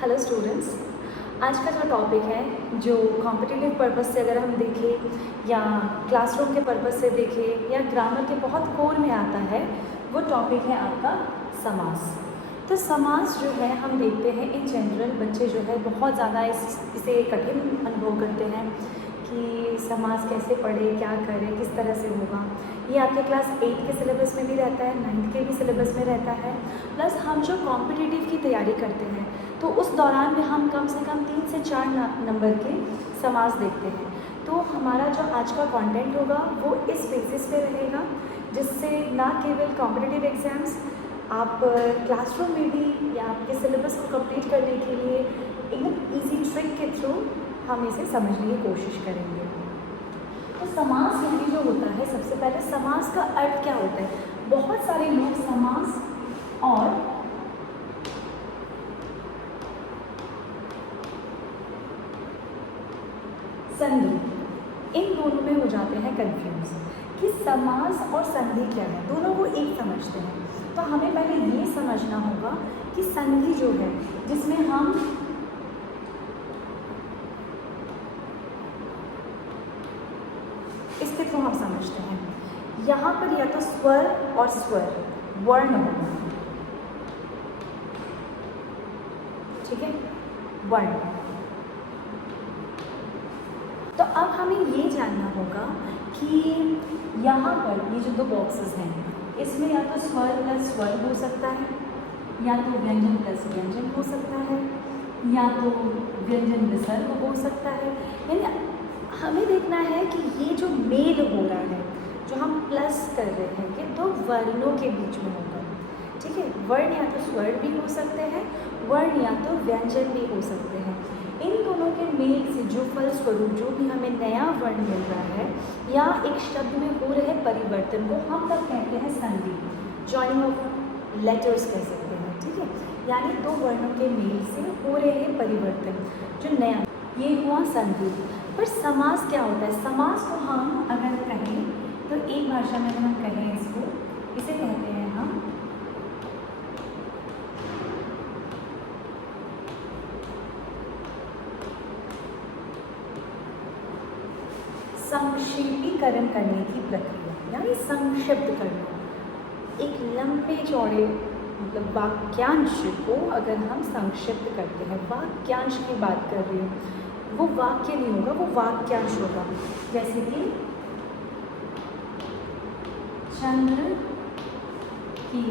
Hello students. आज का जो टॉपिक है, जो कॉम्पिटिटिव पर्पस से अगर हम देखें या क्लासरूम के पर्पस से देखें या ग्रामर के बहुत कोर में आता है, वो टॉपिक है आपका समास। तो समास जो है हम देखते हैं इन जनरल बच्चे जो है बहुत ज़्यादा इसे कठिन अनुभव करते हैं कि समास कैसे पढ़े, क्या करें, किस तरह से होगा। ये आपके क्लास 8 के सिलेबस में भी रहता है, 9th के भी सिलेबस में रहता है। प्लस हम जो कॉम्पिटिटिव की तैयारी करते हैं तो उस दौरान में हम कम से कम 3 से 4 नंबर के समास देखते हैं। तो हमारा जो आज का कंटेंट होगा वो इस बेसिस पे रहेगा, जिससे ना केवल कॉम्पिटिटिव एग्ज़ाम्स, आप क्लासरूम में भी या आपके सिलेबस को कंप्लीट करने के लिए एकदम इजी ट्रिक के थ्रू हम इसे समझने की कोशिश करेंगे। तो समास यानी जो होता है, सबसे पहले समास का अर्थ क्या होता है। बहुत सारे लोग समास और संधि इन दोनों में हो जाते हैं कंफ्यूज कि समास और संधि क्या है। दोनों को एक समझते हैं। तो हमें पहले ये समझना होगा कि संधि जो है, जिसमें हम इसके थ्रू हम समझते हैं, यहाँ पर या तो स्वर और स्वर वर्ण होगा, ठीक है, वर्ण। तो अब हमें ये जानना होगा कि यहाँ पर ये जो दो बॉक्सेस हैं, इसमें या तो स्वर प्लस स्वर हो सकता है, या तो व्यंजन प्लस व्यंजन हो सकता है, या तो व्यंजन विसर्ग हो सकता है। यानी हमें देखना है कि ये जो मेल हो रहा है, जो हम प्लस कर रहे हैं, ये दो वर्णों के बीच में होगा, ठीक है। वर्ण या तो स्वर भी हो सकते हैं, वर्ण या तो व्यंजन भी हो सकते हैं। इन दोनों के मेल से जो फलस्वरूप जो भी हमें नया वर्ण मिल रहा है या एक शब्द में हो रहे परिवर्तन को हम तब कहते हैं संधि, जॉइनिंग ऑफ लेटर्स कह सकते हैं, ठीक है। यानी दो वर्णों के मेल से हो रहे परिवर्तन जो नया, ये हुआ संधि। पर समास क्या होता है। समास को हम अगर कहें तो एक भाषा में अगर हम कहें इसको, इसे कहते हैं हम संक्षेपीकरण करने की प्रक्रिया, यानी संक्षिप्त करना। एक लंबे चौड़े मतलब वाक्यांश को अगर हम संक्षिप्त करते हैं, वाक्यांश की बात कर रही हूँ, वो वाक्य नहीं होगा, वो वाक्यांश होगा। जैसे कि चंद्र के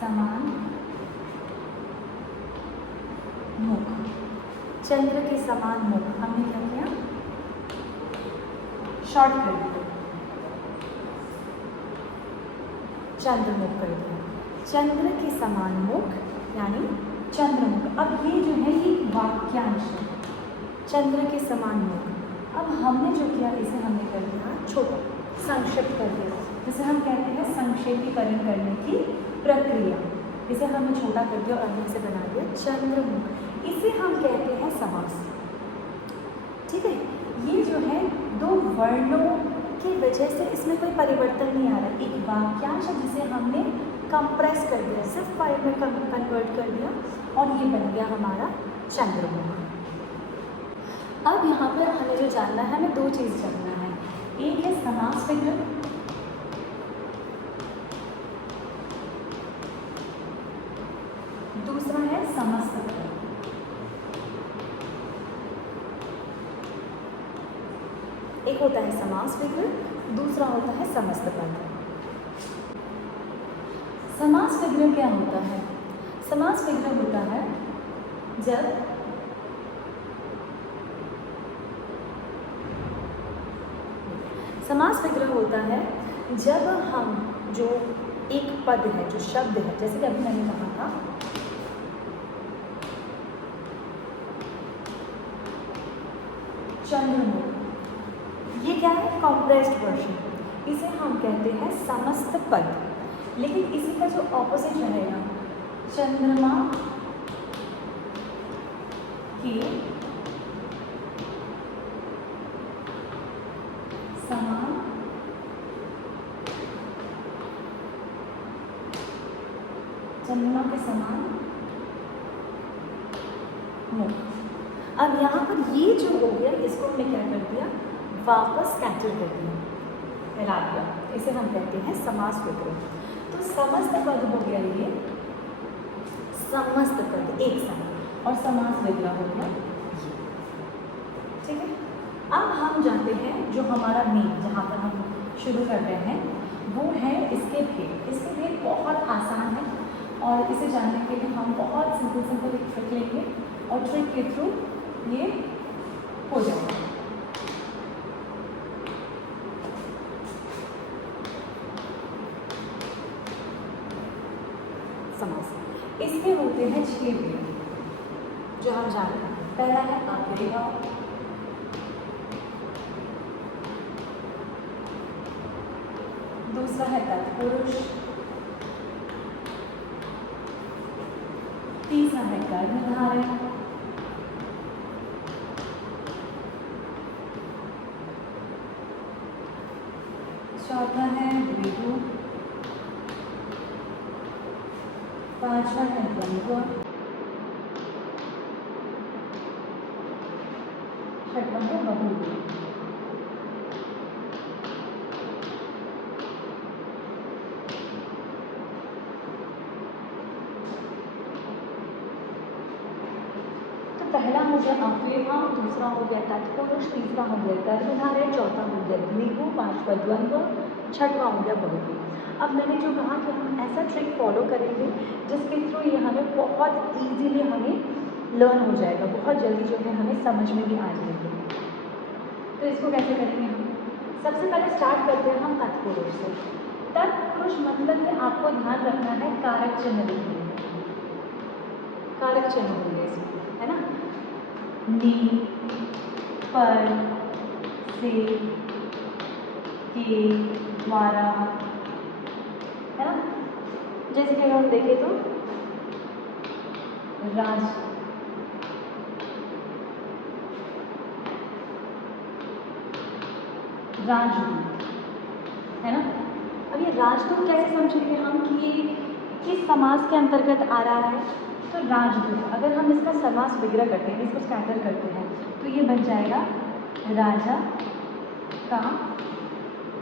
समान मुख, चंद्र के समान मुख, हमने क्या किया, शॉर्ट कर दिया, चंद्रमुख कर दिया। चंद्र के समान मुख यानी चंद्रमुख। अब ये जो है ये वाक्यांश है, चंद्र के समान मुख। अब हमने जो किया, इसे हमने कर दिया छोटा, संक्षिप्त कर दिया, जिसे हम कहते हैं संक्षेपीकरण करने की प्रक्रिया। इसे हमने छोटा कर दिया और हमने इसे बना दिया चंद्रमुख। इसे हम कहते हैं समास, ठीक है। ये जो है दो वर्णों की वजह से इसमें कोई परिवर्तन नहीं आ रहा। एक वाक्यांश है जिसे हमने कंप्रेस कर दिया, सिर्फ फाइल में कन्वर्ट कर दिया और ये बन गया हमारा चंद्रमुख। अब यहाँ पर हमें जो जानना है, हमें दो चीज़ जानना है। एक है समास विग्रह, दूसरा है समस्त विग्रह। एक होता है समास विग्रह, दूसरा होता है समस्त पद। समास विग्रह क्या होता है। समास विग्रह होता है जब समास विग्रह होता है जब हम जो एक पद है, जो शब्द है, जैसे कि अभी मैंने कहा था चंद्रमुख, ये क्या है, कॉम्प्रेस्ड वर्जन, इसे हम कहते हैं समस्त पद। लेकिन इसी का जो ऑपोजिट रहेगा, चंद्रमा के समान चंद्रमा के समान मुख। अब यहाँ पर ये जो हो गया इसको हमने क्या कर दिया, वापस कैंसिल कर दिया, मिला दिया। इसे हम कहते हैं समास विग्रह। तो समस्त पद हो गया ये, समस्त पद एक साथ, और समास विग्रह हो गया ये। ठीक है, अब हम जाते हैं जो हमारा मेन, जहाँ पर हम शुरू कर रहे हैं, वो है इसके भेद। इसके भेद बहुत आसान है और इसे जानने के लिए हम बहुत सिंपल एक ट्रिक लेंगे और ट्रिक के थ्रू ये हो जाएगा। समास इसके होते हैं 6 भेद जो हम जानते हैं। पहला है अव्ययभाव, दूसरा है तत्पुरुष, तीसरा है कर्मधारय, चौथा है द्विगु, पांचवा है द्वंद्व, छठवां है बहुव्रीहि। पहला हो गया अव्ययभाव, दूसरा हो गया तत्पुरुष, तीसरा हो गया कर्मधारय, चौथा हो गया द्विगु, पांचवा द्वंद्व, छठवां हो गया बहुव्रीहि। अब मैंने जो कहा कि हम ऐसा ट्रिक फॉलो करेंगे जिसके थ्रू ये हमें बहुत इजीली हमें लर्न हो जाएगा, बहुत जल्दी जो है हमें समझ में भी आ जाएगी। तो इसको कैसे करेंगे हम? सबसे पहले स्टार्ट करते हैं हम तत्पुरुष से। तत्पुरुष मतलब है, आपको ध्यान रखना है कारक चिन्ह लिखेंगे, कारक चिन्ह होंगे इसमें, है ना। नी, पर, से, के, द्वारा, है ना। जैसे कि अगर हम देखें तो राज, राजदूत, है ना। अब ये राजदूत कैसे समझेंगे हम कि ये किस समास के अंतर्गत आ रहा है? तो राजदूत, अगर हम इसका समास विग्रह करते हैं, इसको स्कैटर करते हैं, तो ये बन जाएगा राजा का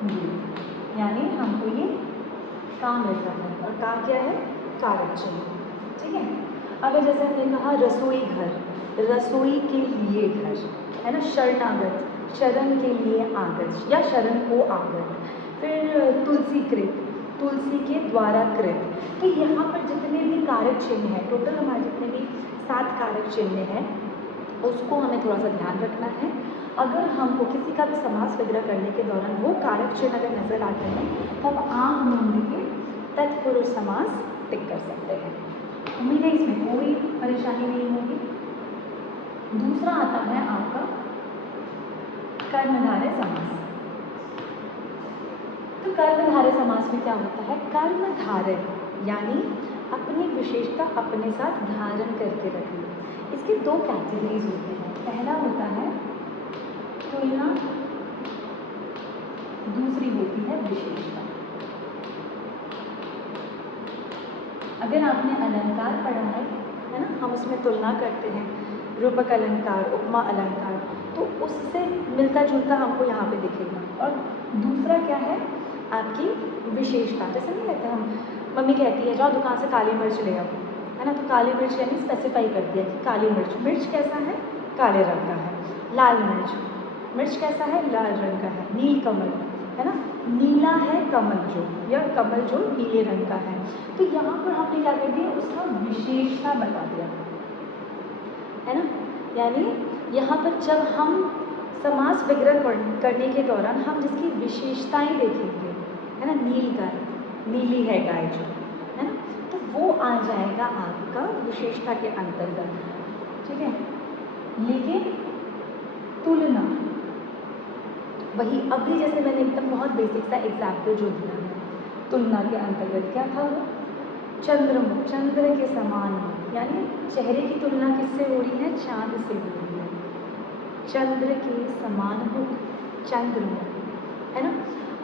दूत, यानी हमको ये काम मिल रहा है, और काम क्या है? कारक चिन्ह। ठीक है, अगर जैसे हमने कहा रसोई घर, रसोई के लिए घर, है ना। शरणागत, शरण के लिए आगत या शरण को आगत। फिर तुलसीकृत, तुलसी के द्वारा कृत। तो यहाँ पर जितने भी कारक चिन्ह हैं, टोटल हमारे जितने भी 7 कारक चिन्ह हैं, उसको हमें थोड़ा सा ध्यान रखना है। अगर हमको किसी का भी समास विग्रह करने के दौरान वो कारक चिन्ह अगर नजर आते हैं, तब आंख मूंद के तत्पुरुष समास टिक कर सकते हैं। उम्मीद है इसमें कोई परेशानी नहीं होगी। दूसरा आता है आपका कर्मधारय समास। तो कर्मधारय समास में क्या होता है? कर्मधारय यानी अपनी विशेषता अपने साथ धारण करके रखना। इसके 2 कैटेगरीज होते हैं। पहला होता है तुलना, दूसरी होती है विशेषता। अगर आपने अलंकार पढ़ा है ना, हम उसमें तुलना करते हैं, रूपक अलंकार, उपमा अलंकार, तो उससे मिलता जुलता हमको यहाँ पे दिखेगा। और दूसरा क्या है? आपकी विशेषता। जैसे नहीं कहते हम, मम्मी कहती है जाओ दुकान से काली मिर्च ले आओ, है ना। तो काली मिर्च यानी स्पेसिफाई कर दिया कि काली मिर्च, मिर्च कैसा है? काले रंग का है। लाल मिर्च, मिर्च कैसा है? लाल रंग का है। नील कमल, है ना, नीला है कमल जो, या कमल जो नीले रंग का है। तो यहाँ पर हमने क्या कर दिया? उसका विशेषता बता दिया, है ना। यानी यहाँ पर जब हम समास विग्रह करने के दौरान हम जिसकी विशेषताएं देखेंगे, है ना, नील गाय, नीली है गाय जो, है ना, तो वो आ जाएगा आपका विशेषता के अंतर्गत। ठीक है, लेकिन तुलना वही, अभी जैसे मैंने एकदम बहुत बेसिक सा एग्जाम्पल जो दिया है, तुलना के अंतर्गत क्या था वो? चंद्रमुख, चंद्र के समान, यानी चेहरे की तुलना किससे हो रही है? चांद से हो रही है। चंद्र के समान मुख, चंद्रमुख, है ना।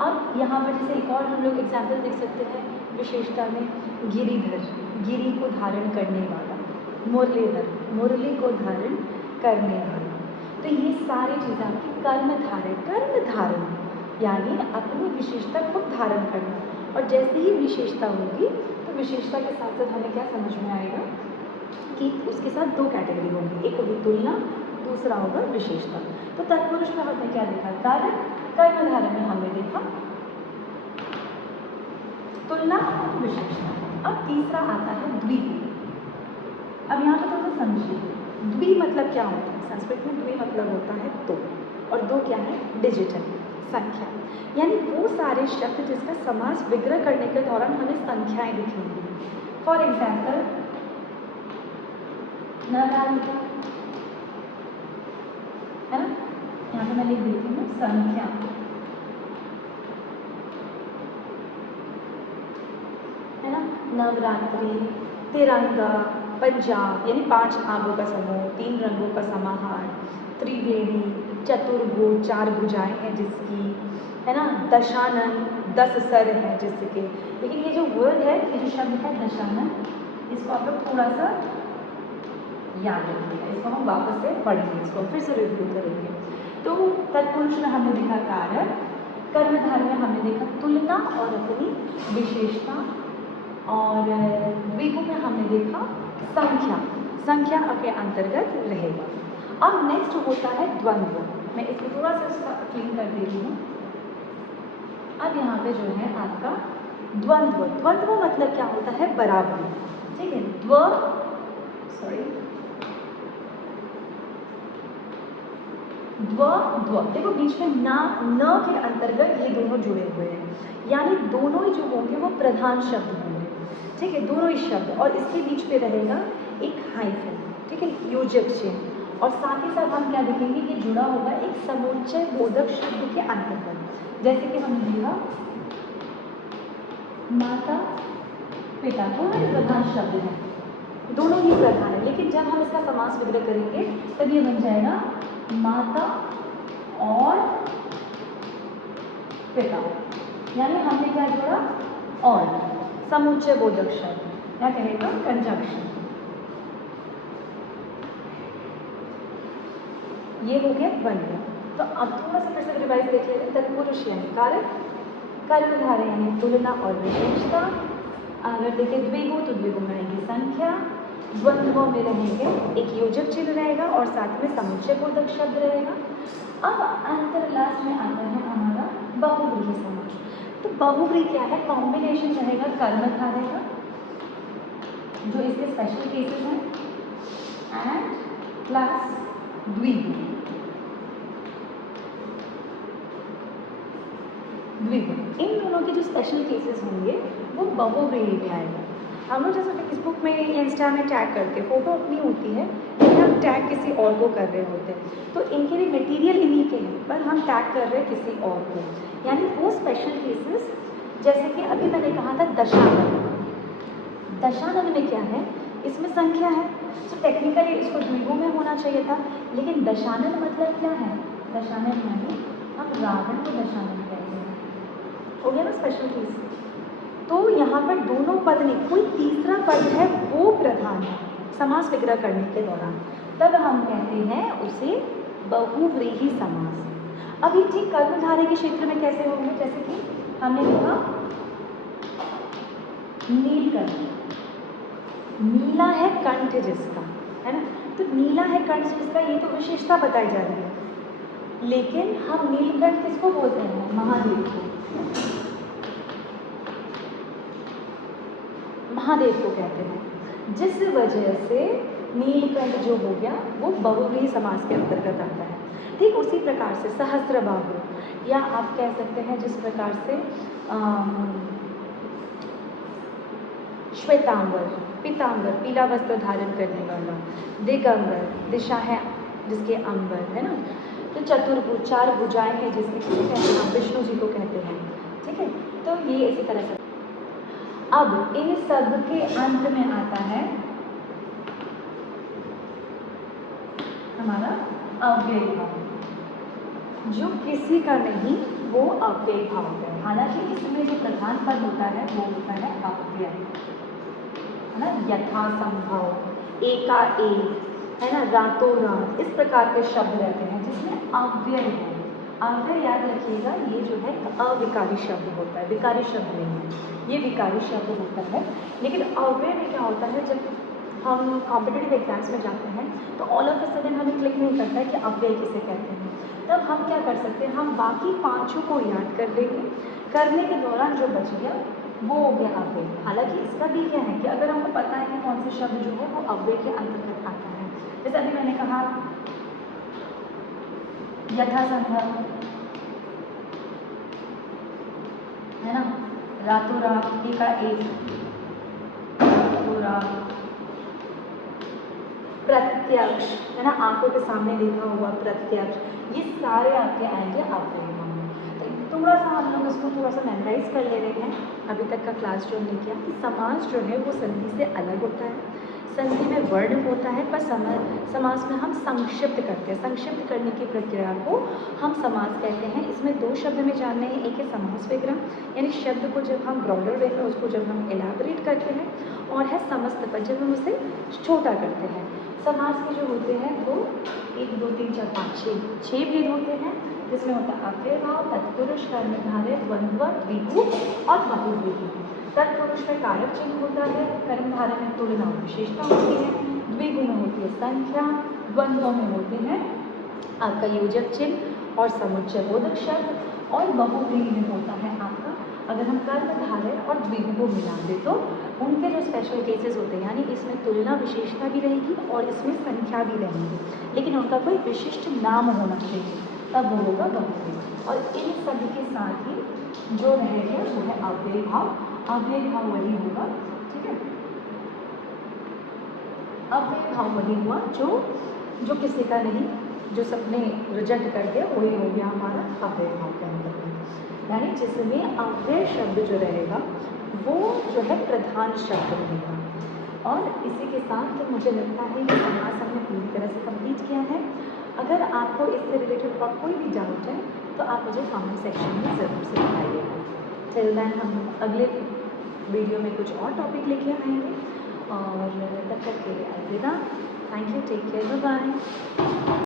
अब यहाँ पर जैसे एक और हम लोग एग्जाम्पल देख सकते हैं विशेषता में, गिरिधर, गिरी को धारण करने वाला, मुरलीधर, मुरली को धारण करने वाला। तो ये सारी चीज़ें आपकी कर्म धारण यानी अपनी विशेषता को धारण करना। और जैसे ही विशेषता होगी तो विशेषता के साथ साथ हमें क्या समझ में आएगा कि उसके साथ दो कैटेगरी होगी, एक होगी तुलना, दूसरा होगा विशेषता। तो तत्पुरुष में हमने क्या देखा, कारण, कर्म धारण में हमने देखा तुलना और विशेषता। अब तीसरा आता है द्वि। अब यहाँ पर थोड़ा समझिए, द्वि मतलब क्या होता है। संस्कृत में द्वि मतलब होता है दो, और दो क्या है, डिजिटल संख्या, यानी वो सारे शब्द जिसका समास विग्रह करने के दौरान हमें संख्याएं दिखेंगी। फॉर एग्जाम्पल नवरात्रि है ना, यहाँ पे मैं लिख देती हूँ संख्या, है ना, नवरात्रि, तिरंगा, पंजाब यानी 5 आगों का समूह, 3 रंगों का समाहार, त्रिवेणी, चतुर्भुज 4 भुजाएं हैं जिसकी, है ना, दशानन 10 सर हैं जिसके। लेकिन ये जो वर्ड है, ये जो शब्द है दशानन, इसको आप लोग थोड़ा सा याद रखिएगा, इसको हम वापस से पढ़ेंगे, इसको फिर से रिव्यू करेंगे। तो तत्पुरुष में हमने देखा कारण, कर्मधारय में हमने देखा तुलना और अपनी विशेषता, और द्विगु में हमने देखा संख्या, संख्या के अंतर्गत रहेगा। अब नेक्स्ट होता है द्वंद्व। मैं इसको थोड़ा सा क्लीन कर देती हूँ। अब यहाँ पे जो है आपका द्वंद्व, द्वंद्व मतलब क्या होता है, बराबरी, ठीक है। द्व देखो बीच में ना न के अंतर्गत ये दोनों जुड़े हुए हैं, यानी दोनों ही जो होंगे वो प्रधान शब्द होंगे, ठीक है, दोनों ही शब्द, और इसके बीच पे रहेगा एक हाइफन, ठीक है, योजक चिन्ह, और साथ ही साथ हम क्या देखेंगे कि जुड़ा होगा एक समुच्चय बोधक शब्द के अंतर्गत। जैसे कि हमने देखा माता पिता, दोनों ही प्रधान शब्द हैं, दोनों ही प्रधान है, लेकिन जब हम इसका समास विग्रह करेंगे तब ये बन जाएगा माता और पिता, यानी हमने क्या जोड़ा, और समुच्चय बोधक शब्द, क्या कहेगा, कंजंक्शन। ये हो गया द्वंद्व। तो अब थोड़ा सा फिर से रिवाइज देख लेते हैं। तत्पुरुष यानी कारक, कर्मधारय यानी तुलना और विशेषता, अगर देखें द्विगु तो द्विगु में आएगी संख्या, द्वंद्व में रहेंगे एक योजक चिन्ह रहेगा और साथ में समुच्चय बोधक शब्द रहेगा। अब अंतर लास्ट में आता है हमारा बहुव्रीहि समास। तो बहुव्रीहि क्या है, कॉम्बिनेशन रहेगा कर्मधारय का, जो इसके स्पेशल केसेस हैं, एंड प्लस द्विगु, द्विगु, इन दोनों के जो स्पेशल केसेस होंगे वो बहुव्रीहि में आएगा। हम लोग जैसे फेसबुक में, इंस्टा में टैग करके फोटो अपनी होती है, लेकिन हम टैग किसी और को कर रहे होते हैं, तो इनके लिए मटेरियल इन्हीं के हैं, पर हम टैग कर रहे हैं किसी और को, यानी वो स्पेशल केसेस, जैसे कि अभी मैंने कहा था दशानन। दशानन में क्या है, इसमें संख्या है, तो टेक्निकली इसको द्विगु में होना चाहिए था, लेकिन दशानन मतलब क्या है, दशानन यानी हम रावण को दशानन कहते हैं, हो गया ना स्पेशल केस। तो यहाँ पर दोनों पद नहीं, कोई तीसरा पद है वो प्रधान है समास विग्रह करने के दौरान, तब हम कहते हैं उसे बहुव्रीहि समास। अब ये ठीक कर्मधारय के क्षेत्र में कैसे होंगे, जैसे कि हमने देखा नीलकंठ, नीला है कंठ जिसका, है ना, तो नीला है कंठ जिसका, ये तो विशेषता बताई जा रही है, लेकिन हम नीलकंठ किसको बोलते हैं, महादेव को, महादेव को कहते हैं, जिस वजह से नीलकंठ जो हो गया वो बहुव्रीहि समास के अंतर्गत आता है। ठीक उसी प्रकार से सहस्त्रबाहु, या आप कह सकते हैं जिस प्रकार से श्वेतांबर, पीतांबर पीला वस्त्र धारण करने वाला, दिगंबर दिशा है जिसके अंबर, है ना, तो चतुर्भुज 4 भुजाएं हैं जिसके, कहते हैं हम विष्णु जी को कहते हैं, ठीक है। तो ये इसी तरह से अब इन सब के अंत में आता है हमारा अव्यय भाव, जो किसी का नहीं वो अव्यय भाव है। हालांकि इसमें जो प्रधान पद होता है वो होता है अव्यय, है ना, यथा संभव, एका एक, है ना, रातों रात, इस प्रकार के शब्द रहते हैं जिसमें अव्यय है। अव्यय याद रखिएगा, ये जो है अविकारी शब्द होता है, विकारी शब्द नहीं है, ये विकारी शब्द होता है। लेकिन अव्यय में क्या होता है, जब हम कॉम्पिटिटिव एग्जाम्स में जाते हैं तो ऑल ऑफ अ सडन हमें क्लिक नहीं करता है कि अव्यय किसे कहते हैं। तब हम क्या कर सकते हैं, हम बाकी पाँचों को याद कर लेंगे, करने के दौरान जो बच गया वो हो गया अव्यय। हालांकि इसका भी क्या है कि अगर हमको पता है कि कौन से शब्द जो है वो अव्यय के अंतर्गत आता है, जैसे अभी मैंने कहा यथासंभव, है ना, रातों रात, एकाएक, रातों रात, प्रत्यक्ष, है ना, आंखों के सामने देखा हुआ प्रत्यक्ष, ये सारे आपके आएंगे अव्यय में। थोड़ा सा हम लोग इसको थोड़ा सा मेमोराइज कर ले रहे हैं अभी तक का क्लास जो हमने किया कि समास जो है वो संधि से अलग होता है। संधि में वर्ण होता है, पर समास में हम संक्षिप्त करते हैं। संक्षिप्त करने की प्रक्रिया को हम समास कहते हैं। इसमें दो शब्द में जानने हैं, एक है समास विग्रह, यानी शब्द को जब हम ब्रॉडर विग्रह उसको जब हम एलाबरेट करते हैं, और है समस्त पद जब हम उसे छोटा करते हैं। समास के जो होते हैं वो 1 2 3 4 5 6 भेद होते हैं, जिसमें होता है अव्यय भाव, तत्पुरुष, कर्मधारय, द्वंद्व, द्विगु और बहुव्रीहि। तत्पुरुष में कारक चिन्ह होता है, कर्मधारय में तुलना और विशेषता होती है, द्विगु में होती है संख्या, द्वंद्व में होते हैं आपका योजक चिन्ह और समुच्चय बोधक शब्द, और बहुव्रीहि में होता है आपका, अगर हम कर्मधारय और द्विगु को मिला दें तो उनके जो स्पेशल केसेस होते हैं, यानी इसमें तुलना विशेषता भी रहेगी और इसमें संख्या भी रहेगी, लेकिन उनका कोई विशिष्ट नाम होना चाहिए, तब वो होगा बहुव्रीहि। और इन सभी के साथ ही जो रहेगा वो है अव्यय भाव। अव्यय भाव वही होगा, ठीक है, अव्यय भाव वही हुआ जो किसी का नहीं, जो सबने रिजेक्ट कर दिया वही हो गया हमारा अव्यय भाव के अंतर्गत। यानी जिसमें अव्यय शब्द जो रहेगा वो जो है प्रधान शब्द रहेगा। और इसी के साथ मुझे लगता है ये समास हमने पूरी तरह से कंप्लीट किया है। अगर आपको इससे रिलेटेड और कोई भी डाउट है तो आप मुझे कमेंट सेक्शन में ज़रूर से बताइएगा। टिल देन हम अगले वीडियो में कुछ और टॉपिक लेके आएंगे, और तब तक के लिए अलविदा। Thank you, take care, bye bye.